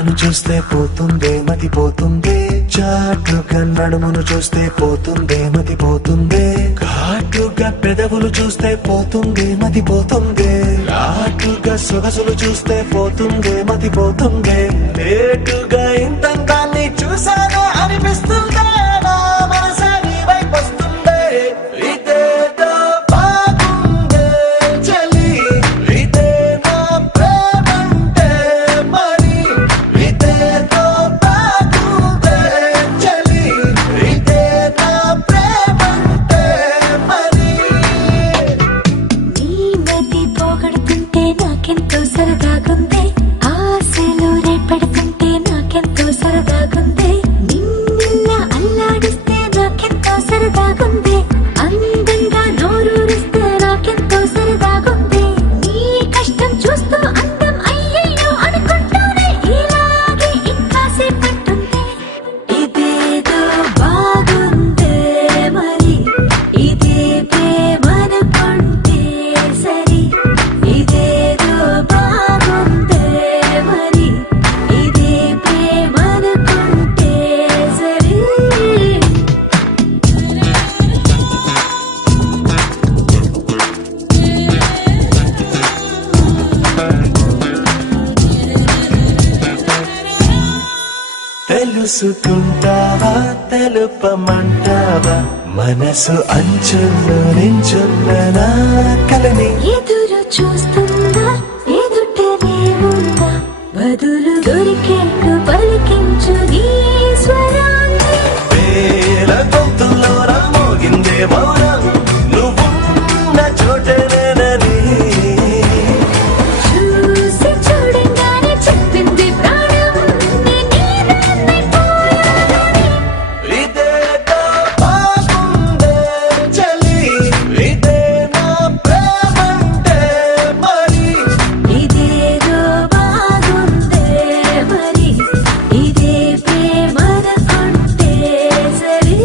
కళ్ళను చూస్తే పోతుందే మతిపోతుందే, చాటుగా నడుమును చూస్తే పోతుందే మతిపోతుందే, ఘాటుగా పెదవులు చూస్తే పోతుందే మతిపోతుందే, రాటుగా సొగసులు చూస్తే పోతుందే మతిపోతుందే, లేటుగా ఇంతంతాన్ని చూసానే అనిపిస్తుందే, నా మనసే నీ వైపు వస్తుందే. ఇదేదో బాగుందే చలి, ఇదే నా ప్రేమంటే మరి, ఇదేదో బాగుందే చలి, ఇదే నా ప్రేమంటే మరి. నీ మతి పోగొడుతుంటే నాకెంతో సరదాగుంది, ఆశలు రేపడుతుంటే నాకెంతో సరదాగుంది, నిన్నెల్లా అల్లాడిస్తే నాకెంతో సరదాగుంది, అందంగా నోరూరిస్తే నాకెంతో సరదాగుంది, నీ కష్టం చూస్తూ అందం అయ్యయ్యో అనుకుంటూనే ఇలాగే ఇంకాసేపట్టుంది. ఇదేదో బాగుందే మరి, ఇదే ప్రేమనుకుంటే సరి, ఇదేదో బాగుందే మరి, ఇదే ప్రేమనుకుంటే సరి. తెలుసుకుంటావా తెలుపమంటావా, మనసు అంచుల్లో నించున్న నా కలని. ఎదురు చూస్తుందా ఎదుటనే ఉందా, బదులు దొరికేట్టు పలికించు నీ స్వరాన్ని. వేల గొంతుల్లో మోగిందే మౌనం, నువ్వున్న చోటనేనని. చూసి చూడంగానే చెప్పింది ప్రాణం, నేనైపోయానని. ఇదేదో బాగుందే చలి, ఇదే నా ప్రేమంటే మరి, ఇదేదో బాగుందే మరి, ఇదే ప్రేమనుకుంటే సరి.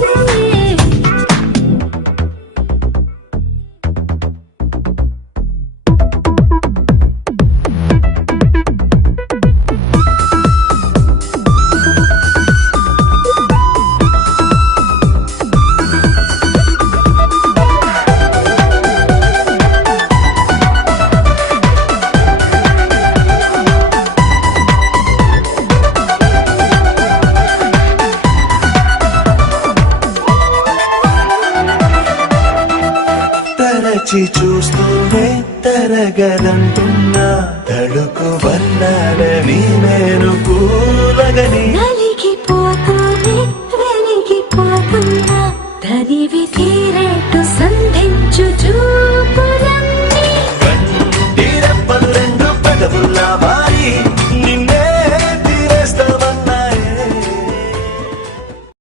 తరచి చూస్తూనే తరగదంటున్నా, తడుకు వన్నాడని నేను కూలగని. నలి